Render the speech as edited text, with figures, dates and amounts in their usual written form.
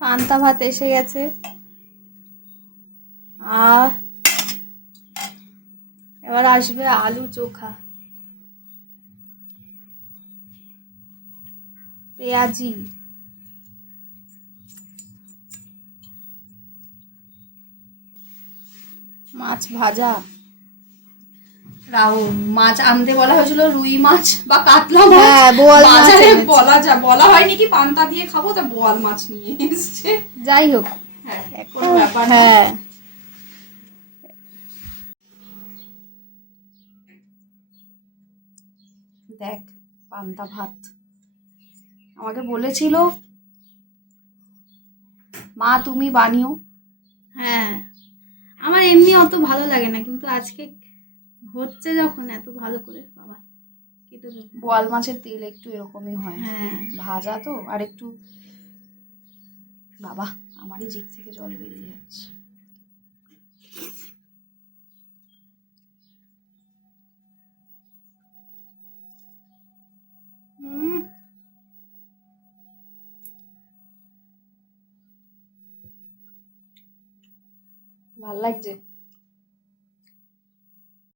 পান্তা ভাত এসে গেছে। আর এবার আসবে আলু চোখা, পেঁয়াজি, মাছ ভাজা। রাহুল মাছ আনতে বলা হয়েছিল, রুই মাছ বা কাতলা মাছ। হ্যাঁ, বোয়াল মাছ বাজারে এনেছে। বলা হয়নি কি পান্তা দিয়ে খাবো, তা বোয়াল মাছ নিয়ে এসছে। যাই হোক, হ্যাঁ, কোনো ব্যাপার না। হ্যাঁ দেখ পান্তা ভাত আমাকে বলেছিল মা তুমি বানিও। হ্যাঁ, আমার এমনি অত ভালো লাগে না, কিন্তু আজকে হচ্ছে যখন এত ভালো করে, বাবা কেটে দেবো। বোয়াল মাছের তেল একটু এরকমই হয়, হ্যাঁ ভাজা তো, আর একটু, বাবা আমারই জিভ থেকে জল বেরিয়ে যাচ্ছে। ভাল লাগছে।